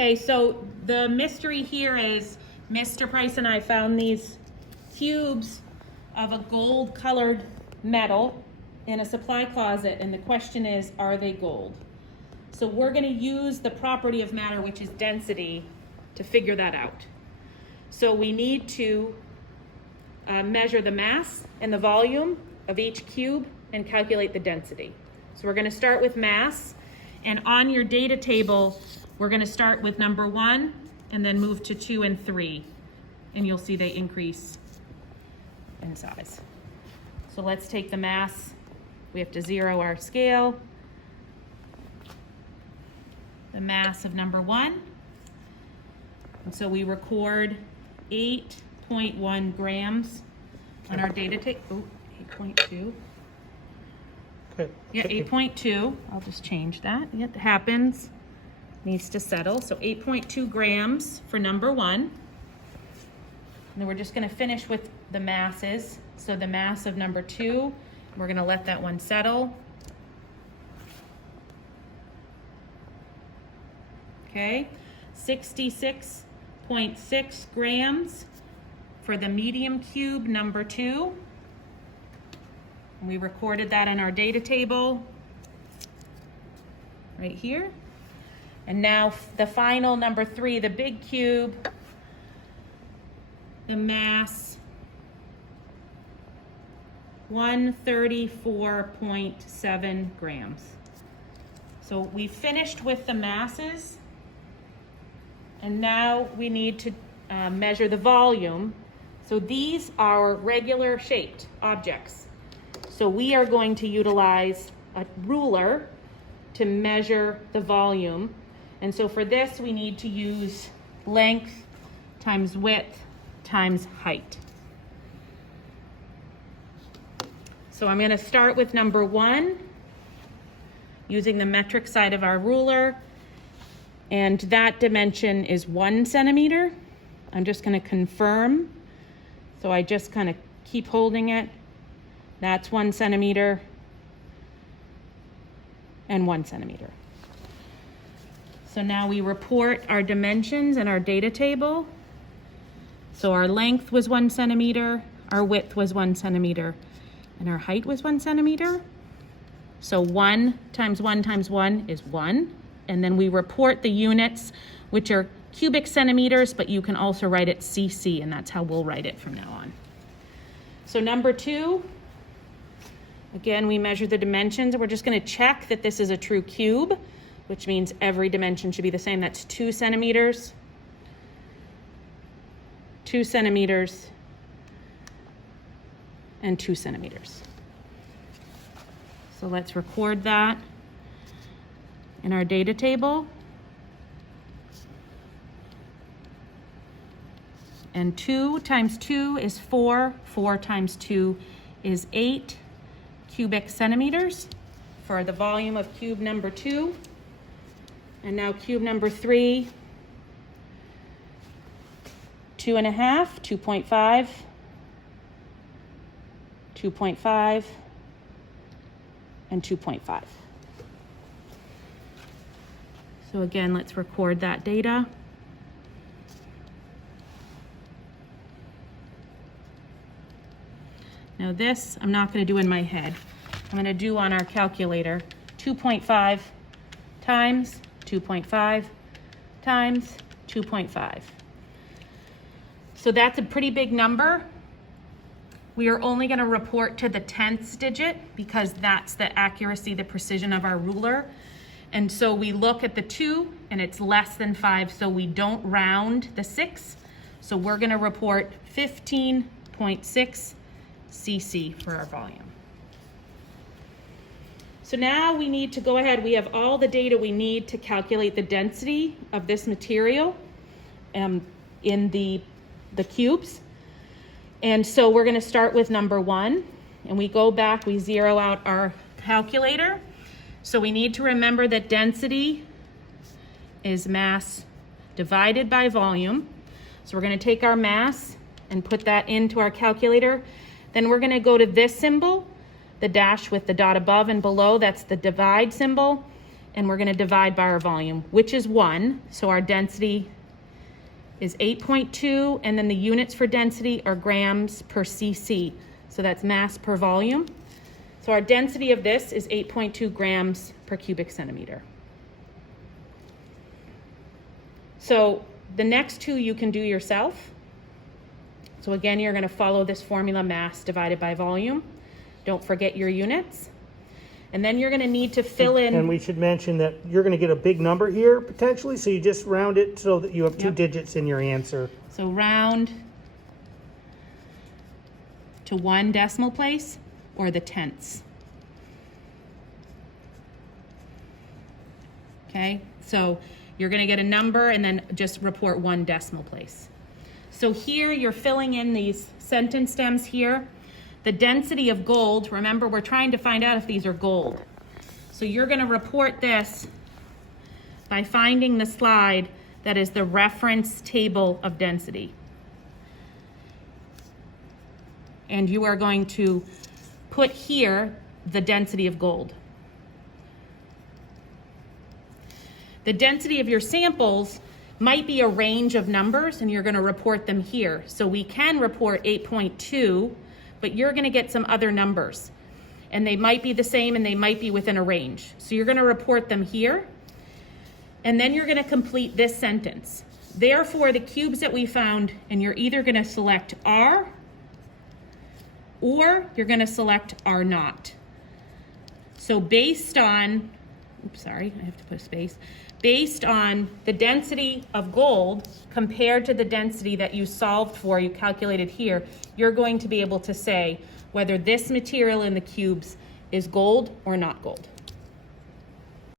Okay, so the mystery here is Mr. Price and I found these cubes of a gold colored metal in a supply closet, and the question is, are they gold? So we're going to use the property of matter, which is density, to figure that out. So we need to measure the mass and the volume of each cube and calculate the density. So we're going to start with mass, and on your data table we're going to start with number 1 and then move to 2 and 3, and you'll see they increase in size. So let's take the mass. We have to zero our scale. The mass of number 1, and so we record 8.1 grams on our data tape. Oh, 8.2. Okay. Yeah, 8.2. I'll just change that. It happens. Needs to settle. So 8.2 grams for number 1. And then we're just going to finish with the masses. So the mass of number 2, we're going to let that one settle. Okay, 66.6 grams for the medium cube number 2. And we recorded that in our data table right here. And now the final number 3, the big cube, the mass 134.7 grams. So we finished with the masses, and now we need to measure the volume. So these are regular shaped objects. So we are going to utilize a ruler to measure the volume. And so for this, we need to use length times width times height. So I'm going to start with number 1, using the metric side of our ruler, and that dimension is 1 centimeter. I'm just going to confirm. So I just kind of keep holding it. That's 1 centimeter and 1 centimeter. So now we report our dimensions in our data table. So our length was 1 centimeter, our width was 1 centimeter, and our height was 1 centimeter. So 1 times 1 times 1 is 1. And then we report the units, which are cubic centimeters, but you can also write it cc, and that's how we'll write it from now on. So number 2, again, we measure the dimensions. We're just going to check that this is a true cube, which means every dimension should be the same. That's 2 centimeters, 2 centimeters, and 2 centimeters. So let's record that in our data table. And 2 times 2 is 4. 4 times 2 is 8 cubic centimeters for the volume of cube number 2. And now cube number 3, 2.5, 2.5, 2.5, and 2.5. So again, let's record that data. Now this, I'm not going to do in my head. I'm going to do on our calculator. 2.5 times 2.5 times 2.5. So that's a pretty big number. We are only going to report to the tenths digit because that's the accuracy, the precision of our ruler. And so we look at the 2 and it's less than 5, so we don't round the 6. So we're going to report 15.6 cc for our volume. So now we need to go ahead. We have all the data we need to calculate the density of this material in the cubes. And so we're going to start with number 1, and we go back, we zero out our calculator. So we need to remember that density is mass divided by volume. So we're going to take our mass and put that into our calculator. Then we're going to go to this symbol, the dash with the dot above and below, that's the divide symbol. and we're gonna divide by our volume, which is 1. So our density is 8.2, and then the units for density are grams per cc. So that's mass per volume. So our density of this is 8.2 grams per cubic centimeter. So the next two you can do yourself. So again, you're gonna follow this formula, mass divided by volume. Don't forget your units. And then you're gonna need to fill in. And we should mention that you're gonna get a big number here potentially, so you just round it so that you have two digits in your answer. So round to 1 decimal place or the tenths. Okay, so you're gonna get a number and then just report 1 decimal place. So here you're filling in these sentence stems here. The density of gold, remember we're trying to find out if these are gold. So you're gonna report this by finding the slide that is the reference table of density. And you are going to put here the density of gold. The density of your samples might be a range of numbers and you're gonna report them here. So we can report 8.2, but you're gonna get some other numbers. And they might be the same and they might be within a range. So you're gonna report them here. And then you're gonna complete this sentence. Therefore, the cubes that we found, and you're either gonna select R or you're gonna select R naught. So based on, oops, sorry, I have to put a space. Based on the density of gold compared to the density that you solved for, you calculated here, you're going to be able to say whether this material in the cubes is gold or not gold.